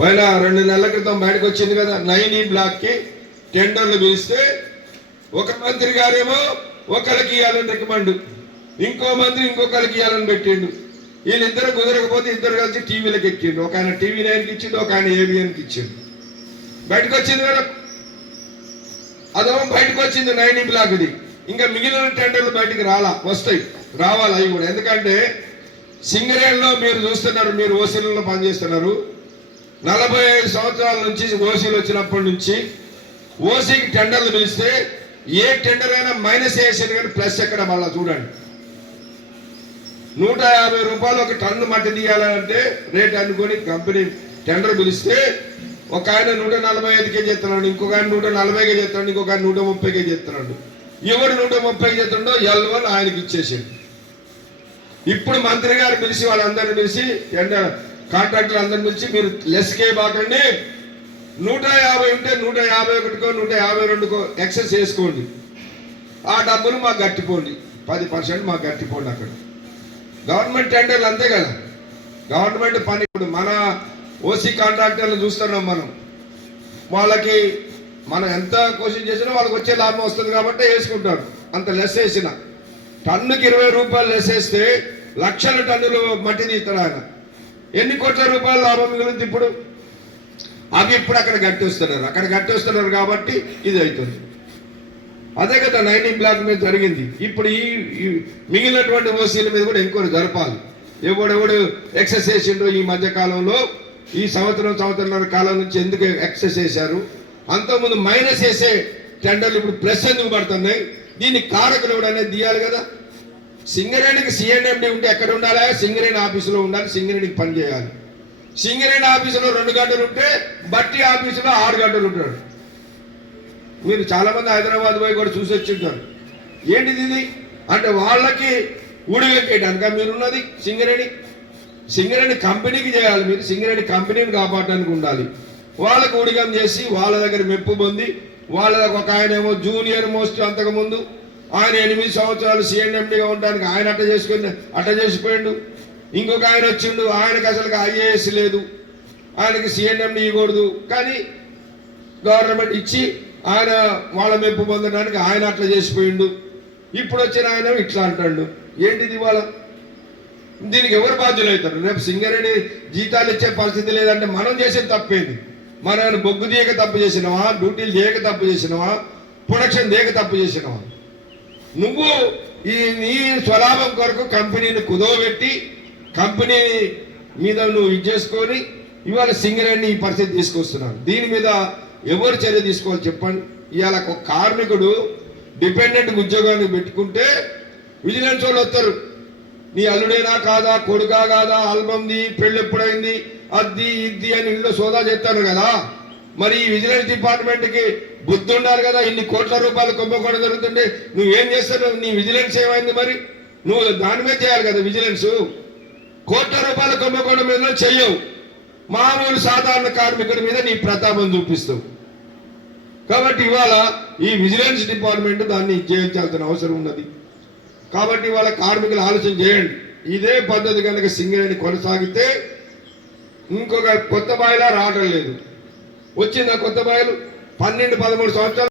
పైన 2 నెలల క్రితం బయటకు వచ్చింది కదా, 9E బ్లాక్కి టెండర్లు పిలిస్తే ఒక మంత్రి గారేమో ఒకరికి ఇవ్వాలని రికమెండ్, ఇంకో మంత్రి ఇంకొకరికి ఇవ్వాలని పెట్టిండు. వీళ్ళిద్దరు కుదరకపోతే ఇద్దరు కలిసి టీవీలకు ఎక్కిండు. ఒక ఆయన TV9కి ఇచ్చిండు, ఒక ఆయన ABNకి ఇచ్చిండు. బయటకు వచ్చింది కదా, అదేమో బయటకు వచ్చింది 9E బ్లాక్ది. ఇంకా మిగిలిన టెండర్లు బయటికి వస్తాయి, రావాలి అవి కూడా. ఎందుకంటే సింగరేణిలో మీరు చూస్తున్నారు, మీరు ఓసీలలో పనిచేస్తున్నారు. 45 సంవత్సరాల నుంచి ఓసీలు వచ్చినప్పటి నుంచి ఓసీకి టెండర్లు పిలిస్తే ఏ టెండర్ అయినా మైనస్ వేసారు కానీ ప్లస్ ఎక్కడ మళ్ళా చూడండి. 150 రూపాయలు ఒక టన్ను మట్టి తీయాలంటే రేట్ అనుకొని కంపెనీ టెండర్ పిలిస్తే ఒక ఆయన 145కే చేస్తున్నాడు, ఇంకొక ఆయన 140కే చేస్తున్నాడు, ఇంకొక ఆయన 130కే చేస్తున్నాడు. ఎవరు 130కి చేస్తుండో L1 ఆయనకి ఇచ్చేసాడు. ఇప్పుడు మంత్రి గారు పిలిచి వాళ్ళందరినీ పిలిచి కాంట్రాక్టర్లు అందరిని పిలిచి మీరు లెస్కే బాకండి, 150 ఉంటే 151కో 152కో ఎక్సెస్ చేసుకోండి, ఆ డబ్బులు మాకు గట్టిపోండి, 10% మాకు గట్టిపోండి. అక్కడ గవర్నమెంట్ టెండర్లు అంతే కదా, గవర్నమెంట్ పని. ఇప్పుడు మన ఓసీ కాంట్రాక్టర్లు చూస్తున్నాం మనం, వాళ్ళకి మనం ఎంత క్వశ్చన్ చేసినా వాళ్ళకి వచ్చే లాభం వస్తుంది కాబట్టి వేసుకుంటారు. అంత లెస్ వేసిన టన్నుకి 20 రూపాయలు లెస్ వేస్తే లక్షల టన్నులు మట్టి తీస్తాడు ఆయన. ఎన్ని కోట్ల రూపాయల లాభం మిగిలింది ఇప్పుడు? అవి ఇప్పుడు అక్కడ గట్టి వస్తున్నారు కాబట్టి ఇది అవుతుంది. అదే కదా 9E బ్లాక్ మీద జరిగింది. ఇప్పుడు ఈ మిగిలినటువంటి ఓసీల మీద కూడా ఎంక్వైరీ జరపాలి. ఎవడెవడు ఎక్సెస్ చేసిండ్రో ఈ మధ్య కాలంలో, ఈ సంవత్సరంన్నర కాలం నుంచి ఎందుకు ఎక్సెస్ చేశారు, అంతకుముందు మైనస్ వేసే టెండర్లు ఇప్పుడు ప్లస్ ఎందుకు పడుతున్నాయి, దీన్ని కారకులు ఎవడనేది తీయాలి కదా. సింగరేణికి CNMD ఉంటే ఎక్కడ ఉండాలి? సింగరేణి ఆఫీసులో ఉండాలి, సింగరేణికి పని చేయాలి. సింగరేణి ఆఫీసులో 2 గంటలు ఉంటే బట్టి ఆఫీసులో 6 గంటలు ఉంటాడు. మీరు చాలా మంది హైదరాబాద్ పోయి కూడా చూసి వచ్చింటారు. ఏంటిది ఇది అంటే వాళ్ళకి ఊడిగేయడానిక మీరున్నది? సింగరేణి కంపెనీకి చేయాలి, మీరు సింగరేణి కంపెనీని కాపాడడానికి ఉండాలి. వాళ్ళకు ఊడిగం చేసి వాళ్ళ దగ్గర మెప్పు పొంది, వాళ్ళ ఒక ఆయన ఏమో జూనియర్ మోస్ట్, అంతకుముందు ఆయన 8 సంవత్సరాలు CNMDగా ఉండడానికి ఆయన అట్ట చేసిపోయిండు. ఇంకొక ఆయన వచ్చిండు, ఆయనకు అసలు IAS లేదు, ఆయనకి CNMD ఇవ్వకూడదు, కానీ గవర్నమెంట్ ఇచ్చి ఆయన వాళ్ళ మెప్పు పొందడానికి ఆయన అట్లా చేసిపోయిండు. ఇప్పుడు వచ్చిన ఆయన ఇట్లా అంటాడు. ఏంటిది వాళ్ళ? దీనికి ఎవరు బాధ్యులు అవుతారు? రేపు సింగరేణి జీతాలు ఇచ్చే పరిస్థితి లేదంటే మనం చేసిన తప్పేది. మనం బొగ్గు తీయక తప్పు చేసినవా, డ్యూటీలు చేయక తప్పు చేసినవా, ప్రొడక్షన్ చేయక తప్పు చేసినవా? నువ్వు నీ స్వలాభం కొరకు కంపెనీని కుదవబెట్టి కంపెనీ మీద నువ్వు ఇది చేసుకొని ఇవాళ సింగరేణిని ఈ పరిస్థితి తీసుకొస్తున్నాను. దీని మీద ఎవరు చర్య తీసుకోవాలి చెప్పండి? ఇవాళ ఒక కార్మికుడు డిపెండెంట్ ఉద్యోగాన్ని పెట్టుకుంటే విజిలెన్స్ వాళ్ళు వస్తారు, నీ అల్లుడైనా కాదా, కొడుకా కాదా, ఆల్బంది, పెళ్ళి ఎప్పుడైంది, అద్ది ఇద్ది అని ఇంట్లో సోదా చేస్తాను కదా. మరి ఈ విజిలెన్స్ డిపార్ట్మెంట్కి బుద్ధి ఉండాలి కదా. ఇన్ని కోట్ల రూపాయలు కుంభకోణం జరుగుతుంటే నువ్వేం చేస్తావు? నీ విజిలెన్స్ ఏమైంది? మరి నువ్వు దాని మీద చేయాలి కదా విజిలెన్స్. కోట్ల రూపాయల కుంభకోణం మీద చెయ్యవు, మామూలు సాధారణ కార్మికుడి మీద నీ ప్రతాపం చూపిస్తావు. కాబట్టి ఇవాళ ఈ విజిలెన్స్ డిపార్ట్మెంట్ దాన్ని చేయించాల్సిన అవసరం ఉన్నది. కాబట్టి ఇవాళ కార్మికులు ఆలోచన చేయండి. ఇదే పద్ధతి కనుక సింగరేణి కొనసాగితే ఇంకొక కొత్త బాయిలా రావడం లేదు. వచ్చిందా కొత్త బాయిలు? 12-13 సంవత్సరాలు